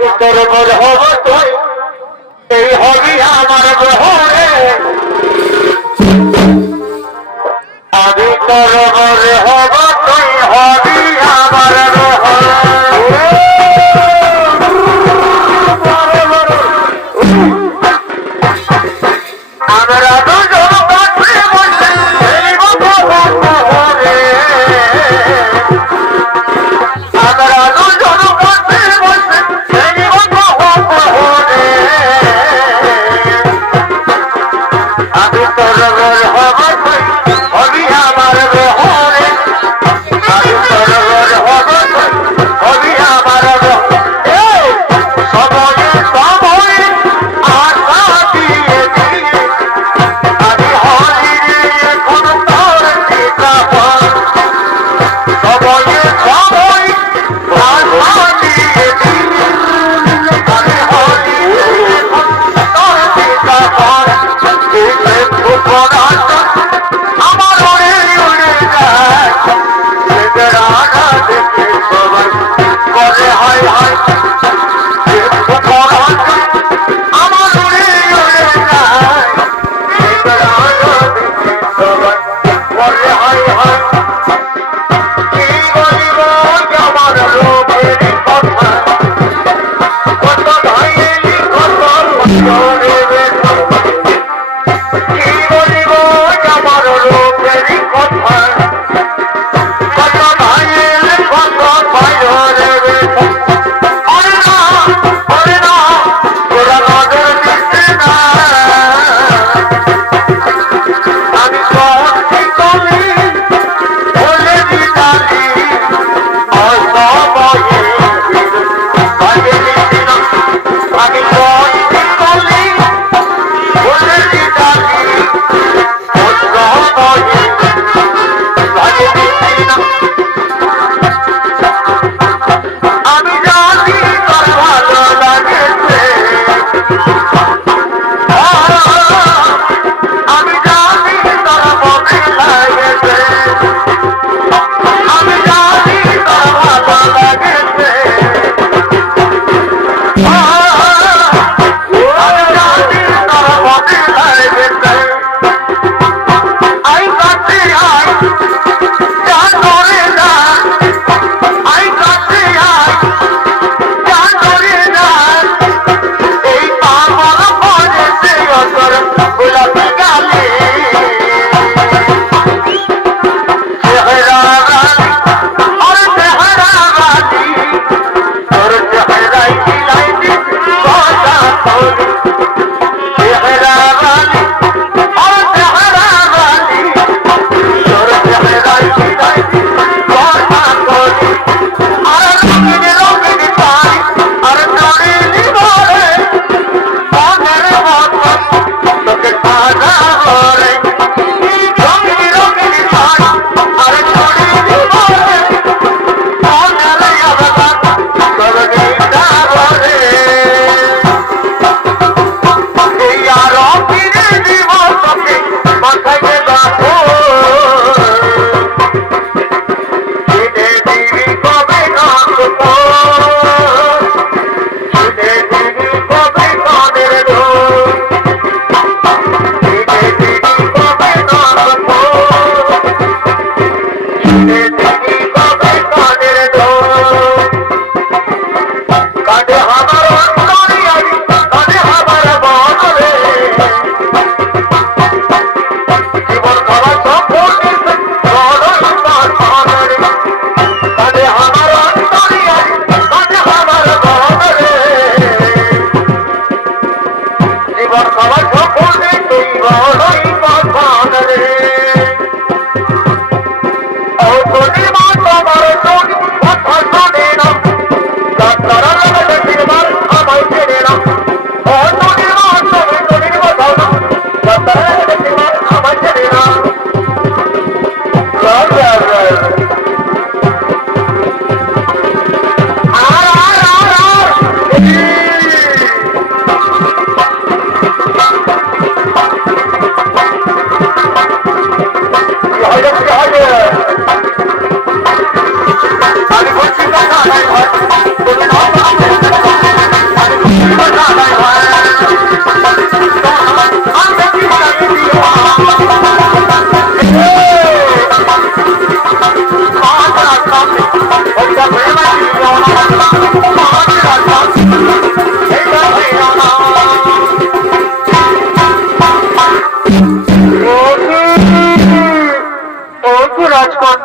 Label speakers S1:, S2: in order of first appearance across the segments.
S1: যদি তোর গ্রহ তুই। এই হবি আমার গ্রহ রে আমি তোর গ্রহ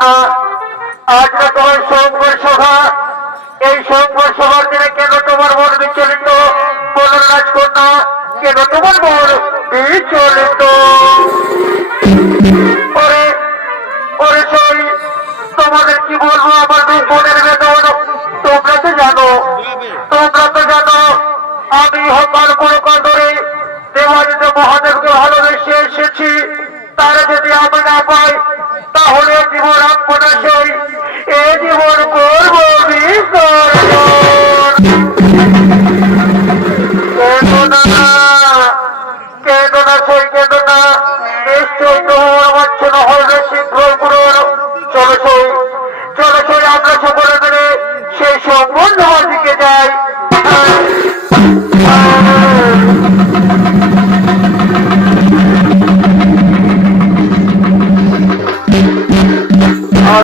S1: কন্যা আজ না তোমার সোমবার সভা, এই সোমবার সভার দিনে কেন তোমার মন বিচলিত? বলুন রাজকন্যা, কেন তোমার মন বিচলিত? তোমাদের কি বলব আমার বোনের বেতন তোমরা তো জানো, তোমরা তো জানো, আমি হবার বড়